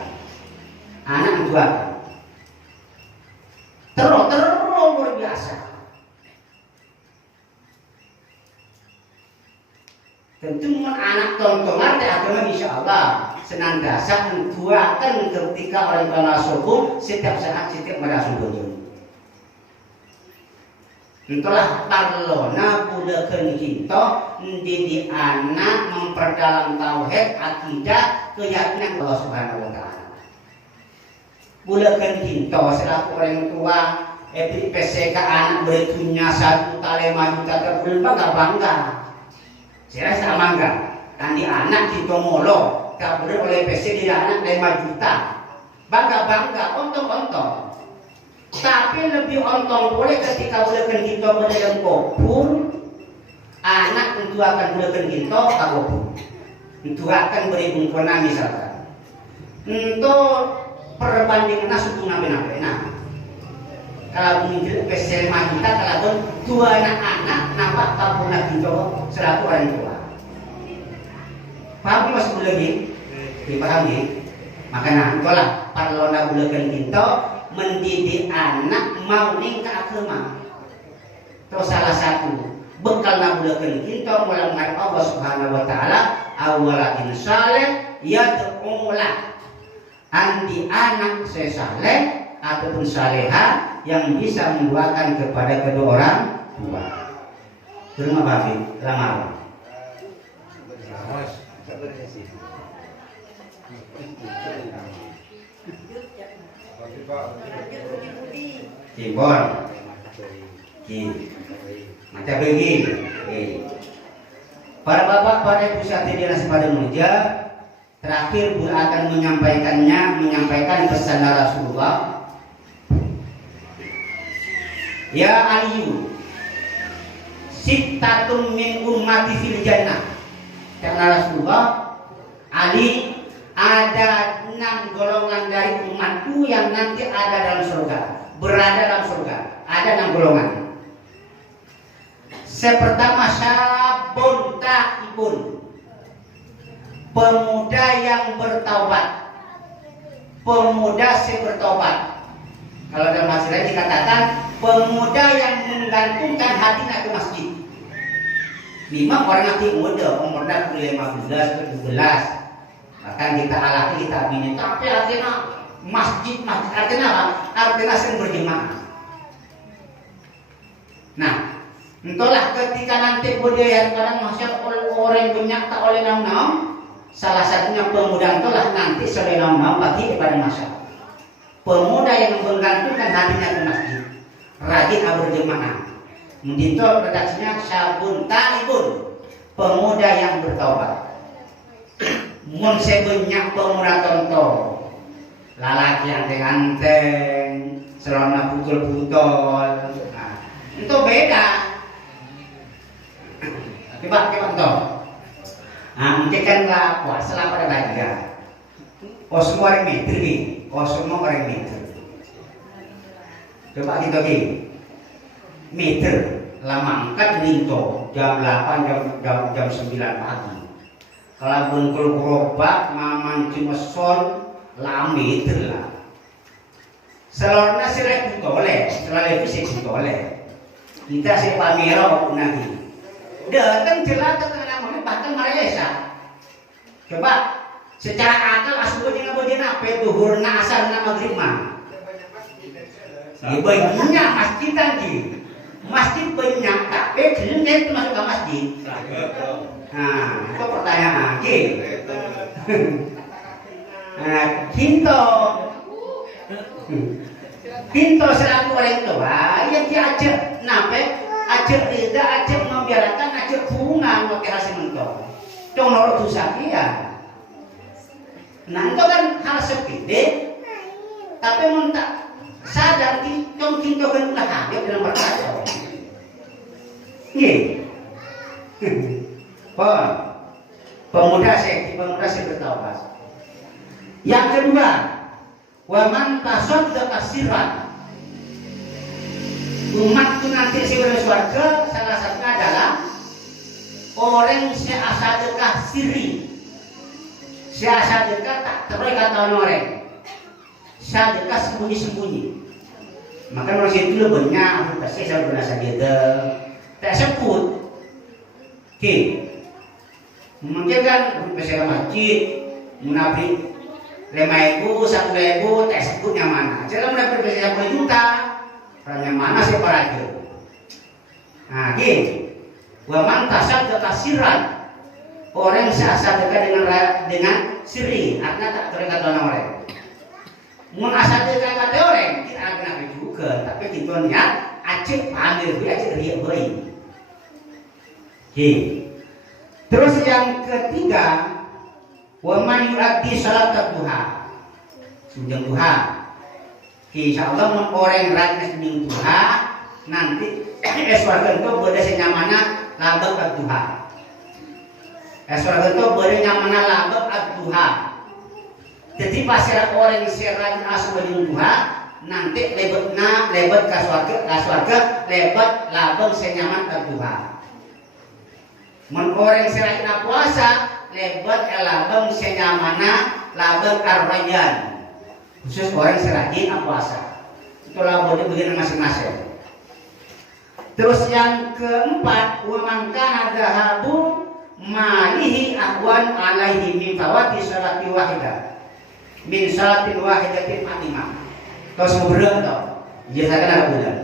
terus luar biasa. Tentu anak tontonan agama insya Allah senantiasa mentuakan ketika orang tua subuh setiap saat setiap pada subuhnya. Itulah parlona budakan kita mendidik anak memperdalam tauhid akidah keyakinan Allah Subhanahu Wa Taala. Budakan kita selaku orang tua PCK anak beritunya 1,5 juta per bulan bangga. Saya rasa bangga. Dan di anak kita molo, tak boleh oleh PC di anak 5 juta. Bangga, ontong. Tapi lebih ontong boleh ketika bulakan kita berdalam kopur, anak tentu akan bulakan kita kopur. Tentu akan beri bungkona misalkan. Untuk perbandingan suku nabe-nabe. Kalau mungkin PC 5 juta kalau dua anak-anak nampak tak pernah dicoba selaku orang tua. Paham mas lagi? Dipahami? Makanya itulah parlona bulakan kita mendidik anak mau ning ke agama. Terus salah satu bekal bulakan kita mulai menghadap Allah Subhanahu Wa Taala awaladin saleh yad'ulah andi anak saleh ataupun salehah yang bisa membuahkan kepada kedua orang tua. Terima kasih. Lama. Timbon. Macam begini. Para bapak, para ibu saat ini pada mulia, terakhir pun akan menyampaikan pesan Rasulullah. Ya Aliyu, sittatun min ummati fil jannah. Karena Rasulullah, Ali, ada 6 golongan dari umatku yang nanti ada dalam surga, berada dalam surga. Ada 6 golongan. Pertama, syabun taibun, pemuda yang bertaubat, pemuda yang bertaubat. Kalau dalam bahasa lain dikatakan pemuda yang menggantungkan hatinya ke masjid. Memang orang nanti muda, umurnya 15, 17. Bahkan kita alami, kita amini, tapi artinya masjid artinya apa? Artinya sering berjemaah. Nah, entahlah ketika nanti budaya kadang masih orang banyak tak oleh naum-naum, salah satunya pemuda entahlah nanti soleh naum-naum bagi kepada masyarakat. Pemuda yang menggantungkan hatinya ke masjid, rajin berjemaah. Mendinto redaksinya syabun taibun, pemuda yang bertaubat. Mun sebanyak pemuda contoh, lalaki yang ganteng, celana putol-putol, itu beda. Coba toh. Mungkin kan lah puasa lah pada lagi ya. Semua orang meter ni, semua orang meter. Coba kita lagi meter lama angkat linto jam 8 jam 9 pagi. Kalau bengkul gerobak maman cuma sol lah meter lah. Selorna silek boleh, selalu fisik boleh. Kita si pamero nanti. Datang jelas ke tengah bahkan Malaysia. Coba secara akal asal bojina apa duhur na asal na maghrib mah. Banyak masjid tadi. Masjid banyak tapi belum itu masuk ke masjid. Itu pertanyaan. Pintu selaku orang tua yang diajak nape, ajak rida, ajak membiarkan, ajak hubungan wakil hasil mentok. Cuma orang dosa dia. Nah itu kan hal sepede, tapi mentak sadar kita kan udah hadir dalam perkara. Nih, pemuda saya bertaubat. Yang kedua, waman tasaddaqa sirran. Umatku nanti sebelum surga salah satunya adalah orang yang sedekah sirri. Sedekah tak terlihat orang. Sedekah sembunyi-sembunyi. Maka orang itu banyak pasti saya berasa dia tak sebut. Oke. Mungkin kan bersama masjid munafik 5.000, 1.000 tak sebutnya mana. Jangan mendapat bersama 10 juta. Orangnya mana siapa raja? Nah, gini. Wa man tasaddaqa sirran. Orang sedekah dengan sirri, artinya tak terlihat orang. Mun asal dekat orang, kita akan juga, tapi kita niat acik panggil, acik riak baik. Terus yang ketiga, wa man yu'addi salat duha. Sunjung duha. Insyaallah orang rajin sunjung duha nanti eswarga itu beda senyamana labak duha. Eswarga itu beda nyamana labak duha. Jadi pasir orang rajin sunjung duha nanti lebat ke swarga lebat labak senyaman duha. Mun orang rajin puasa lebat labang senyamana labang karbayan khusus orang serajin puasa itu labangnya begini masing-masing. Terus yang keempat, wa man kana dhahabu malihi ahwan alaihi min fawati salati wahidah min salatin wahidatin ma'imah. Terus berapa tau? Biasakan ada bulan.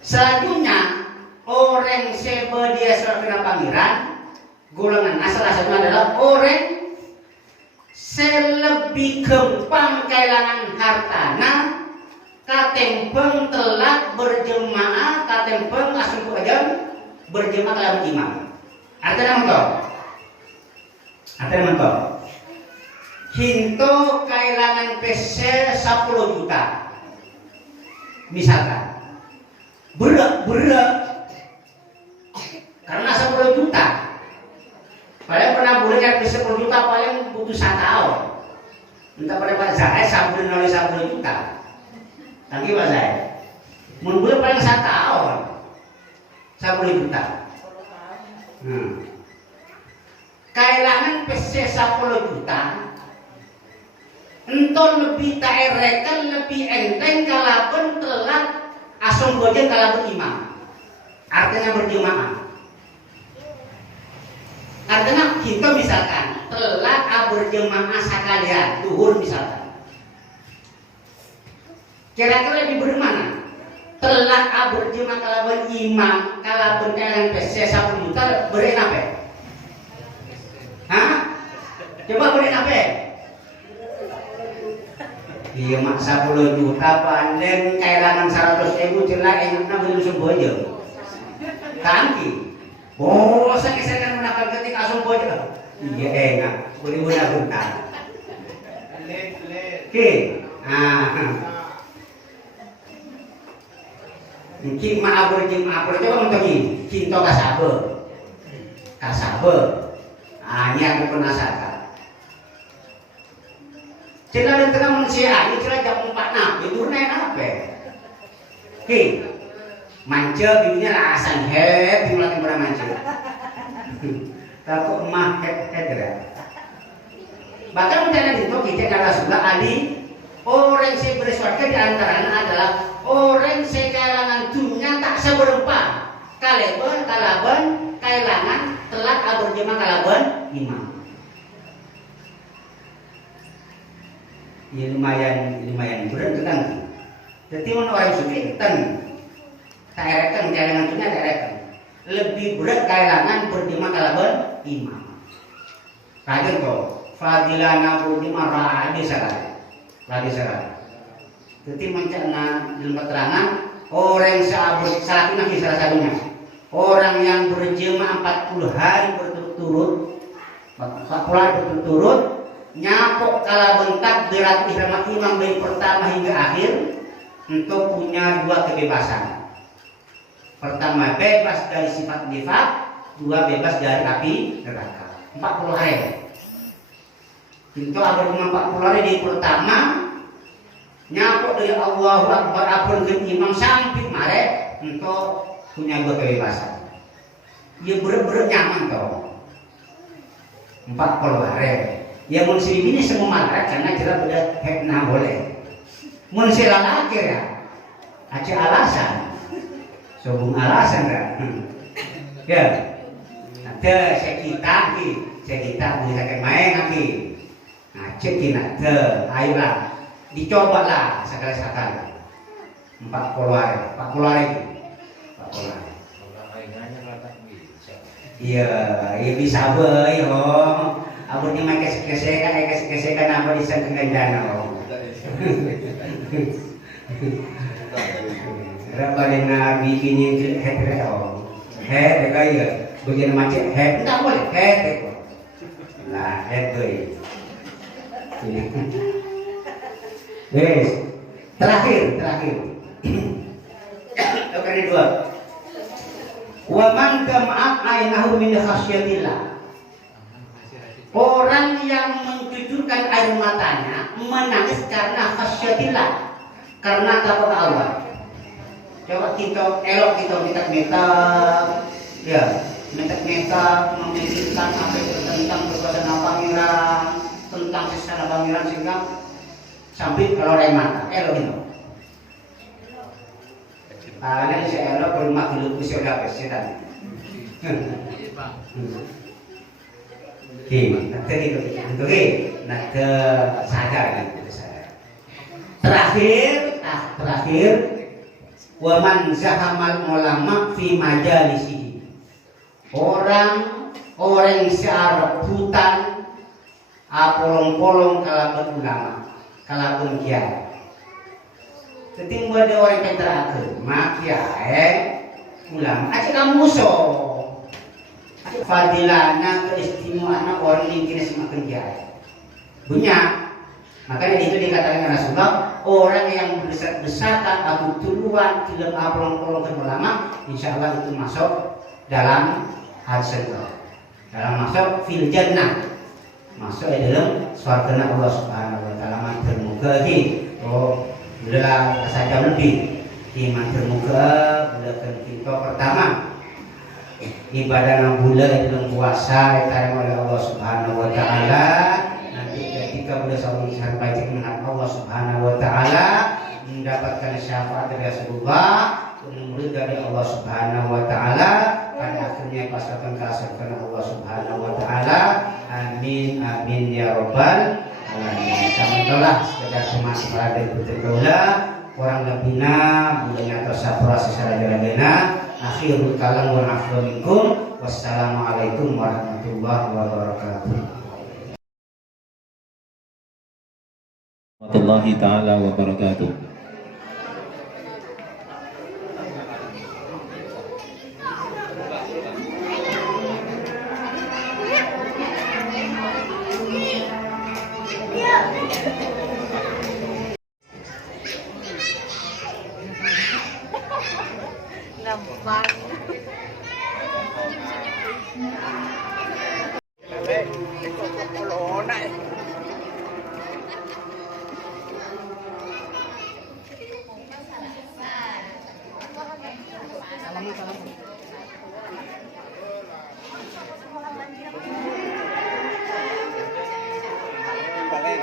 Selanjutnya orang sebedia serta pangeran golongan salah satunya adalah orang selebih gempang kehilangan hartana katempeng telat berjemaah katempeng asum aja berjemaah dalam imam. Artinya mentok. Artinya mentok. Hinto kehilangan PC 10 juta. Misalkan. Berat. Karena 10 juta. Paling pernah boleh PC 10 juta paling butuh 1 tahun. Entah pada Pak Zahid sabun oleh 10 juta. Lagi Pak Zahid. Mungkin paling 1 tahun. 10 juta. Kehilangan PC 10 juta. Entah lebih tak rekan lebih enteng kalaupun telat asam bojen kalaupun imam. Artinya berjemaah. Artinya kita misalkan telat berjemaah sekalian duhur misalkan. Kira-kira lebih bermana? Telat berjemaah kalaupun imam kalaupun kalian PC 10 juta beri apa? Hah? Coba beri apa? Iya mak 10 juta pandeng kehilangan 100.000 celak enaknya beli semboja. Tangki. Oh, saya menggunakan ketik asam boja. Iya enak. Boleh guna. Oke. Mungkin maaf coba mentoki. Cinta kasabe. Ini aku penasaran. Cina dan tengah manusia, ini cina jam 4 nah, itu naik apa? Oke, manca bibirnya rasan head, dimulai berapa manca? Kalau emah head. Bahkan menjadi itu kita kata juga ali orang yang bersuara di antaranya adalah orang yang kehilangan dunia tak seberapa, kalaban kehilangan telat berjemaah kalaban imam. Ya lumayan berat kan. Jadi orang suci ten tak erekan kehilangan dunia tak erekan. Lebih berat kehilangan berjemaah kalaban imam. Kaget kok. Fadilana berjemaah radi sekali. Jadi mencana dalam keterangan orang sahabat saat ini salah satunya orang yang berjemaah 40 hari berturut-turut nyapok kala bentak berat ihram imam dari pertama hingga akhir untuk punya 2 kebebasan. Pertama bebas dari sifat nifaq, 2 bebas dari api neraka. 40 hari. Itu ada 40 hari di pertama nyapok dari Allahu Akbar apun ke imam sampai mare untuk punya 2 kebebasan. Ya berat-berat nyaman toh. 40 hari. Ya muslim ini semua marah karena jelas udah hekna boleh. Muslim akhir ya, aja alasan, sobung alasan kan? Ya, ada sekita bisa main lagi. Nah cekin ada, ayolah, dicobalah sekali-sekali. 40 hari. Iya bisa boy om. Abang ni main kesekan apa di sana kendaraan om. Berapa dengan bikinnya head om. Head kaya bagian macam head tak boleh head. Nah head tu. Yes. Terakhir. Oke ini 2. Wa man kama'at ainahu min khasyatillah. Orang yang mencucurkan air matanya menangis karena khasyatillah, karena takut Allah. Coba kita elok kita minta ya, minta memikirkan apa itu tentang perbuatan pangeran, tentang sesana pangeran sehingga sampai kalau air mata elok itu. Ini saya elok berumah dulu usia udah pesetan. Nanti sadar gitu sadar. Terakhir wa man zahamal ulama fi majalisihi. Orang orang searebutan polong-polong kalaban ulama kalaban kiai ketimbang ada orang yang terakhir kiai ulama aja musuh fadilana keistimewaan orang yang kini semakin kiai banyak. Makanya itu dikatakan Rasulullah orang yang berdesak-desakan atau tuluan tidak polong-polong ulama insya Allah itu masuk dalam hadis-hadis dalam masuk fil jannah masuk dalam surga Allah Subhanahu wa taala mantir muga bela saja lebih di mantir muga bela kita pertama ibadah enam bulan dalam puasa diterima oleh Allah Subhanahu wa taala nanti ketika bela sampai dengan Allah Subhanahu wa taala mendapatkan syafaat dari Rasulullah murid dari Allah Subhanahu wa taala pada akhirnya pasalkan keasyakan Allah Subhanahu wa taala. Amin amin ya rabbal alamin. Sampailah sekedar semasa dari putri kaula kurang lebihnya budaya atau sapra secara jalannya. Akhirul kalam wa afdalikum. Wassalamualaikum warahmatullahi wabarakatuh. Warahmatullahi taala wabarakatuh. Balik.